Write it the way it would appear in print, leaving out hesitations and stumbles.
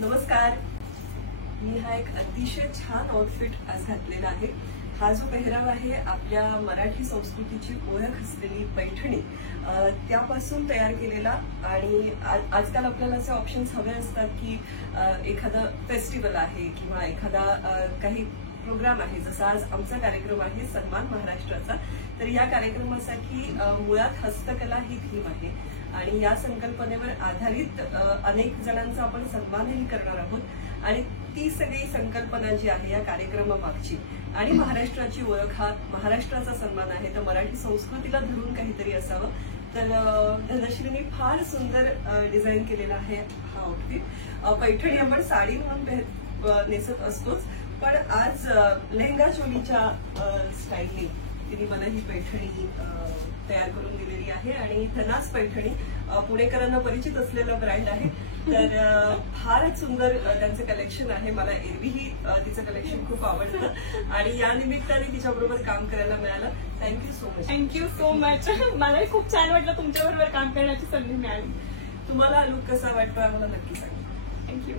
नमस्कार. मी हा एक अतिशय छान आउटफिट आज घातलेला आहे. हा जो पेहराव आहे आपल्या मराठी संस्कृतीची ओळख असलेली पैठणी त्यापासून तयार केलेला. आणि आजकाल आपल्याला असे ऑप्शन्स हवे असतात की एखादा फेस्टिवल आहे किंवा एखादा काही प्रोग्राम आहे, जसा आज आमचा कार्यक्रम आहे सन्मान महाराष्ट्राचा. तर या कार्यक्रमासाठी मुळात हस्तकला ही थीम आहे आणि या संकल्पनेवर आधारित अनेक जणांचा आपण सन्मानही करणार आहोत. आणि ती सगळी संकल्पना जी आहे या कार्यक्रमामागची आणि महाराष्ट्राची ओळख, हा महाराष्ट्राचा सन्मान आहे, तर मराठी संस्कृतीला धरून काहीतरी असावं. तर धनश्रीने फार सुंदर डिझाईन केलेला आहे हा आउटफिट. पैठणी आपण साडी म्हणून नेसत असतोच, पण आज लेहंगा चोलीच्या स्टाईलने तिने मला ही पैठणी तयार करून दिलेली आहे. आणि धनास पैठणी पुणेकरांना परिचित असलेला ब्रँड आहे. तर फारच सुंदर त्यांचं कलेक्शन आहे. मला एरवीही तिचं कलेक्शन खूप आवडतं आणि या निमित्ताने तिच्याबरोबर काम करायला मिळालं. Thank you so much. Thank you so much. मलाही खूप छान वाटलं तुमच्याबरोबर काम करण्याची संधी मिळाली. तुम्हाला लुक कसा वाटतो आम्हाला नक्की सांगा. थँक्यू.